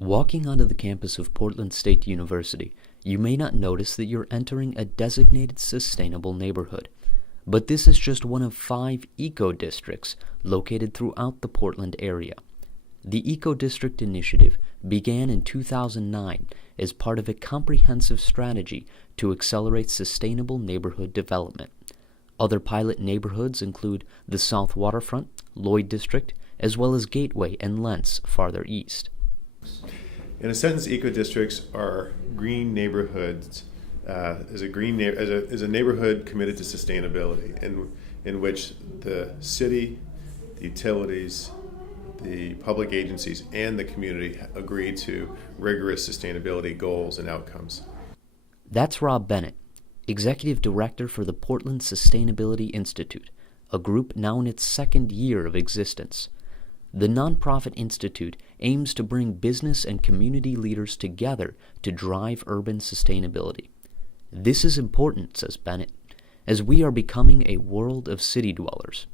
Walking onto the campus of Portland State University, you may not notice that you're entering a designated sustainable neighborhood. But this is just one of 5 eco-districts located throughout the Portland area. The Eco-District Initiative began in 2009 as part of a comprehensive strategy to accelerate sustainable neighborhood development. Other pilot neighborhoods include the South Waterfront, Lloyd District, as well as Gateway and Lents farther east. In a sentence, eco-districts are green neighborhoods, is a neighborhood committed to sustainability, in which the city, the utilities, the public agencies, and the community agree to rigorous sustainability goals and outcomes. That's Rob Bennett, Executive Director for the Portland Sustainability Institute, a group now in its 2nd year of existence. The nonprofit institute aims to bring business and community leaders together to drive urban sustainability. This is important, says Bennett, as we are becoming a world of city dwellers.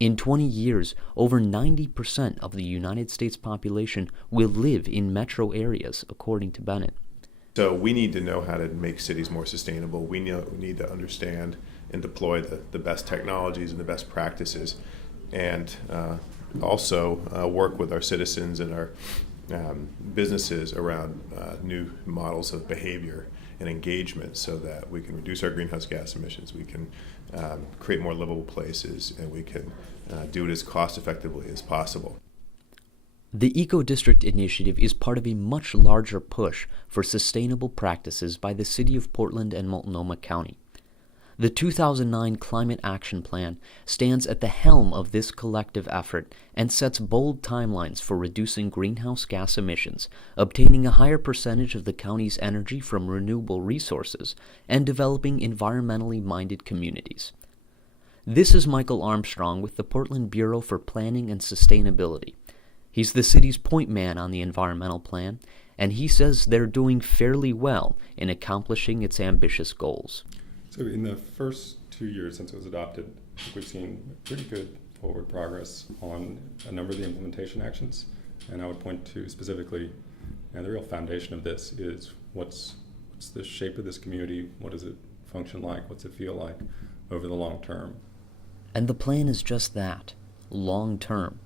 In 20 years, over 90% of the United States population will live in metro areas, according to Bennett. So we need to know how to make cities more sustainable. We need to understand and deploy the best technologies and the best practices, and also work with our citizens and our businesses around new models of behavior and engagement so that we can reduce our greenhouse gas emissions, we can create more livable places, and we can do it as cost effectively as possible. The Eco-District Initiative is part of a much larger push for sustainable practices by the City of Portland and Multnomah County. The 2009 Climate Action Plan stands at the helm of this collective effort and sets bold timelines for reducing greenhouse gas emissions, obtaining a higher percentage of the county's energy from renewable resources, and developing environmentally minded communities. This is Michael Armstrong with the Portland Bureau for Planning and Sustainability. He's the city's point man on the environmental plan, and he says they're doing fairly well in accomplishing its ambitious goals. So in the first 2 years since it was adopted, I think we've seen pretty good forward progress on a number of the implementation actions. And I would point to specifically, and the real foundation of this is what's the shape of this community, what does it function like, what's it feel like over the long term. And the plan is just that, long term.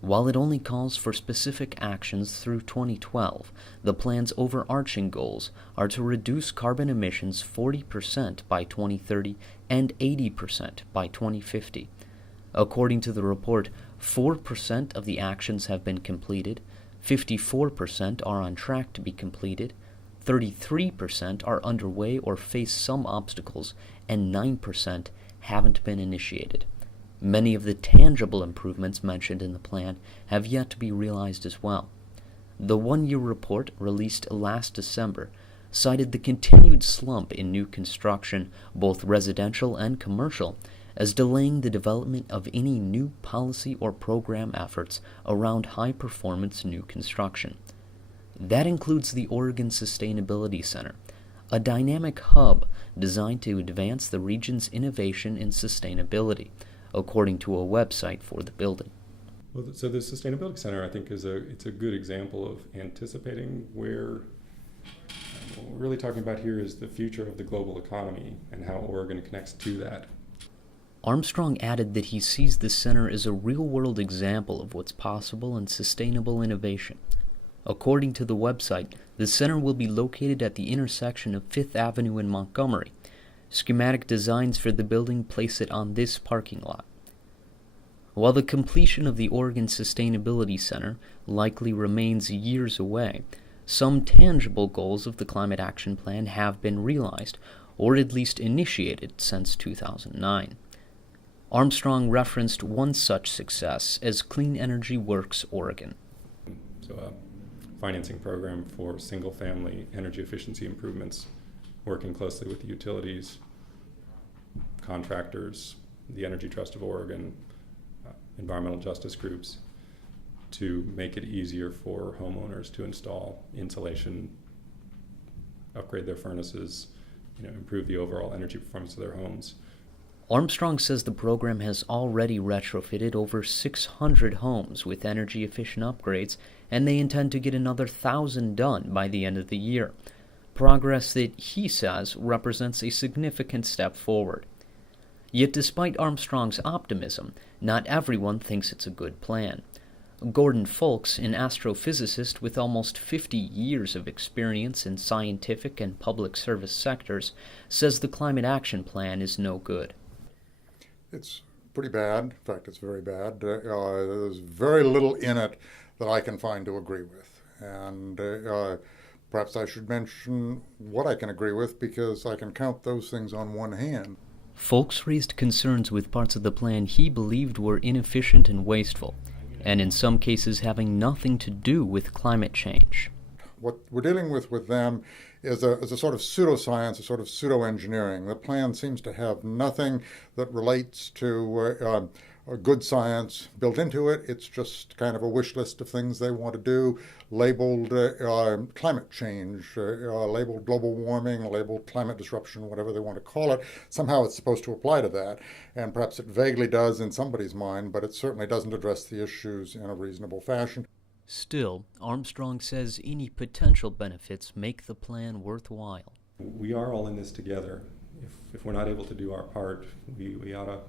While it only calls for specific actions through 2012, the plan's overarching goals are to reduce carbon emissions 40% by 2030 and 80% by 2050. According to the report, 4% of the actions have been completed, 54% are on track to be completed, 33% are underway or face some obstacles, and 9% haven't been initiated. Many of the tangible improvements mentioned in the plan have yet to be realized as well. The one-year report, released last December, cited the continued slump in new construction, both residential and commercial, as delaying the development of any new policy or program efforts around high-performance new construction. That includes the Oregon Sustainability Center, a dynamic hub designed to advance the region's innovation in sustainability, according to a website for the building. Well, so the Sustainability Center, I think, it's a good example of anticipating where what we're really talking about here is the future of the global economy and how Oregon connects to that. Armstrong added that he sees the center as a real-world example of what's possible in sustainable innovation. According to the website, the center will be located at the intersection of 5th Avenue and Montgomery. Schematic designs for the building place it on this parking lot. While the completion of the Oregon Sustainability Center likely remains years away, some tangible goals of the Climate Action Plan have been realized, or at least initiated, since 2009. Armstrong referenced one such success as Clean Energy Works Oregon. So a financing program for single-family energy efficiency improvements, working closely with the utilities, contractors, the Energy Trust of Oregon, environmental justice groups, to make it easier for homeowners to install insulation, upgrade their furnaces, improve the overall energy performance of their homes. Armstrong says the program has already retrofitted over 600 homes with energy-efficient upgrades, and they intend to get another 1,000 done by the end of the year. Progress that he says represents a significant step forward. Yet despite Armstrong's optimism, not everyone thinks it's a good plan. Gordon Folks, an astrophysicist with almost 50 years of experience in scientific and public service sectors, says the Climate Action Plan is no good. It's pretty bad. In fact, it's very bad. There's very little in it that I can find to agree with. And perhaps I should mention what I can agree with, because I can count those things on one hand. Folks raised concerns with parts of the plan he believed were inefficient and wasteful, and in some cases having nothing to do with climate change. What we're dealing with them is a sort of pseudoscience, a sort of pseudo-engineering. The plan seems to have nothing that relates to good science built into it. It's just kind of a wish list of things they want to do, labeled climate change, labeled global warming, labeled climate disruption, whatever they want to call it. Somehow it's supposed to apply to that, and perhaps it vaguely does in somebody's mind, but it certainly doesn't address the issues in a reasonable fashion. Still, Armstrong says any potential benefits make the plan worthwhile. We are all in this together. If we're not able to do our part, we ought to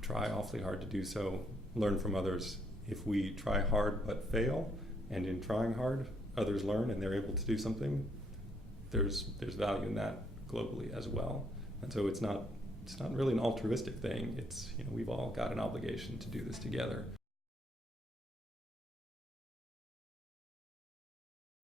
try awfully hard to do so, learn from others. If we try hard but fail, and in trying hard, others learn and they're able to do something, there's value in that globally as well. And so it's not really an altruistic thing. It's, we've all got an obligation to do this together.